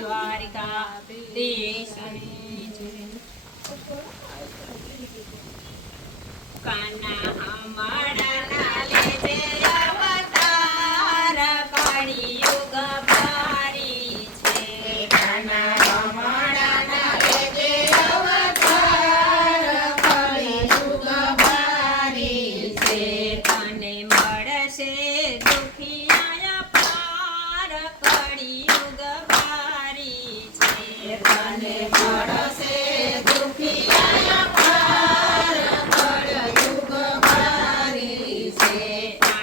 દ્વારિકાધીશની જય. કાના અમારા લેજે અવતાર કળિયુગ ભારી છે. કાના અમારા લેજે અવતાર કળિયુગ ભારી છે. તને મળશે દુખિયા પાર કળિયુગ ભારી છે. તને મળશે દુખિયા પાર કળિયુગ ભારી છે.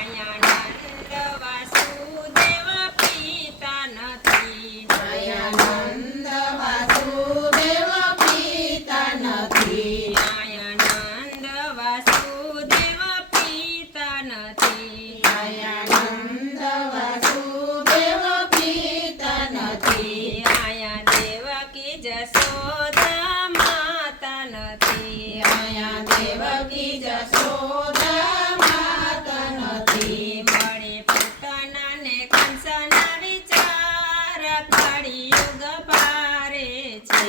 દયાનંદ વાસુદેવ પિતા નથી. દયાનંદ વાસુદેવ પિતા નથી. દયાનંદ વાસુદેવ પિતા નથી. દયાનંદ વાસુદેવ પિતા નથી. આયા દેવકી જશોદા માતા નથી. આયા દેવકી જશોદા માતા નથી. મળે પૂતનાને કંસના વિચાર કળિયુગ ભારે છે.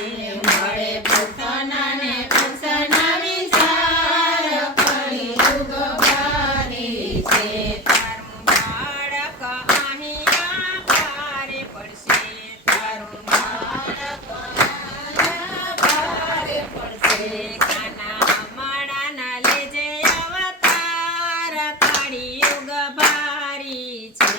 મળે પૂતનાને કંસના વિચાર કળિયુગ ભારે છે. તારું બાળક અહીંયા ભારે પડશે. તારું બાળક અહીંયા ભારે પડશે. કાના અમારાના લેજે અવતાર કળિયુગ ભારી છે.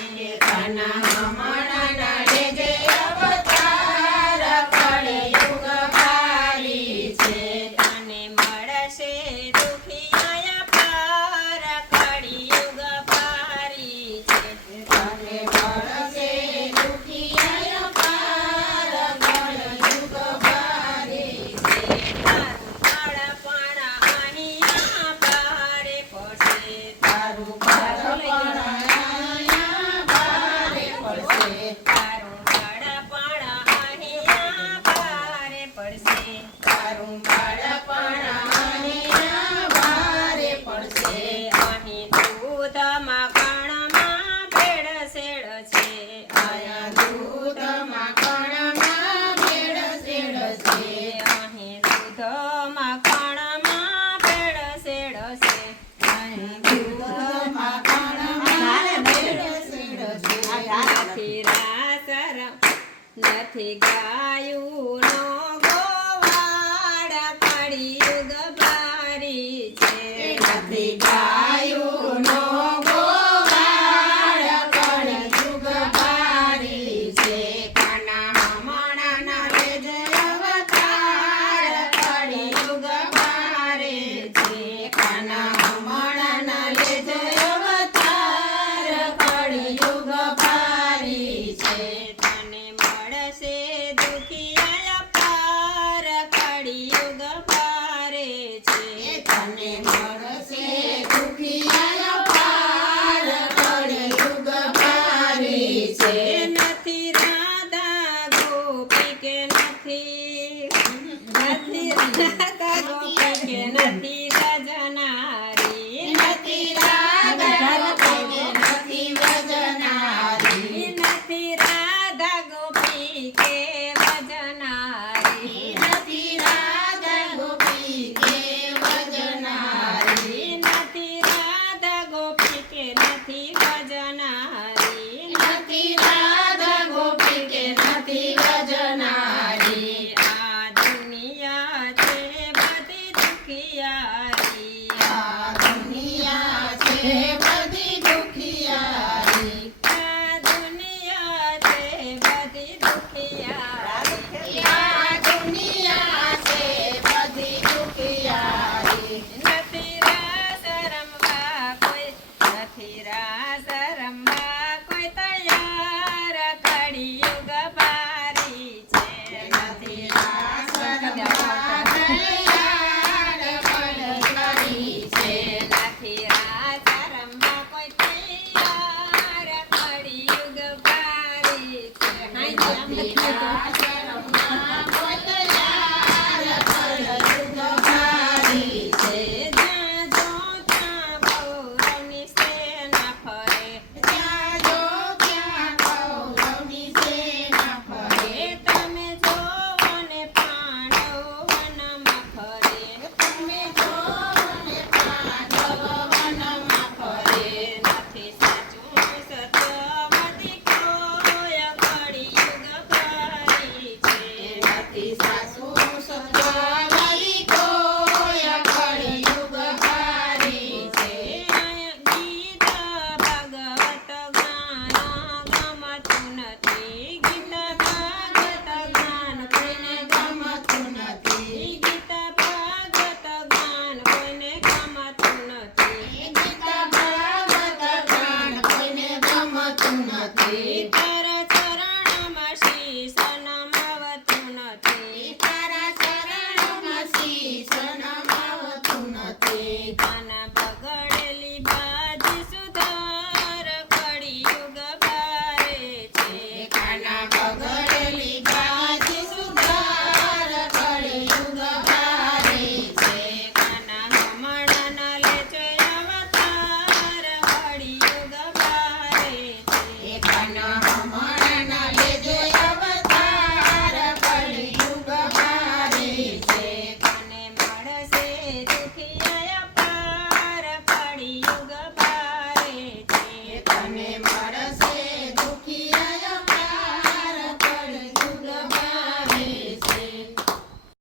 કાના અમારાના લેજે અવતાર કળિયુગ ભારી છે. તને મળશે દુખિયા પાર કળિયુગ ભારી છે. તને મળશે દુખિયા પાર કળિયુગ ભારી છે. તારું બાળપણ અહીંયા ભારે પડશે. તારું બાળપણ અહીંયા ભારે પડશે. તારું બાળપણ અહીંયા ભારે પડશે. તારું બાળપણ અહીંયા ભારે પડશે. અહીં દૂધ માખણમાં ભેળસેળ છે. અહીંયા દૂધ માખણમાં ભેળસેળ છે. અહીં દૂધ માખણમાં ભેળસેળ છે. અહીં દૂધ માખણમાં ભેળસેળ છે. નથી રાસર નથી ગાયું નો ગોવાળ કળિયુગ ભારી છે. નથી ગાયું નો ગોવાળ કળિયુગ ભારી છે. કાના અમારાના લેજે અવતાર કળિયુગ ભારે છે. કાના અમારાના લેજે અવતાર કળિયુગ ભારી છે. તને મળશે દુખિયા પાર કળિયુગ ભારે છે. તને મળશે દુખિયા પાર કળિયુગ ભારી છે. નથી રાધા ગોપી કે નથી. નથી રાધા ગોપી કે નથી ભજનારી. નથી રાધા ગોપી કે નથી ભજનારી. નથી રાધા ગોપી કે ભજનારી. નથી રાધા ગોપી કે ભજનારી. નથી રાધા ગોપી કે નથી ભજનારી. નથી રાધા ગોપી કે નથી ભજનારી. આ દુનિયા છે બધી દુખિયારી. આ દુનિયા છે બધી દુખિયારી. આ દુનિયા છે બધી દુખિયારી. આ દુનિયા છે બધી દુખિયારી. નથી રાસ રમવા કોઈ. નથી રાસ રમવા કોઈ તૈયાર કળિયુગ ભારી છે. નથી રાસ રમવા તૈયાર કળિયુગ છે. નથી રાસ રમવા કોઈ તૈયાર કળિયુગ ભારી છે. નથી રાસ રમવા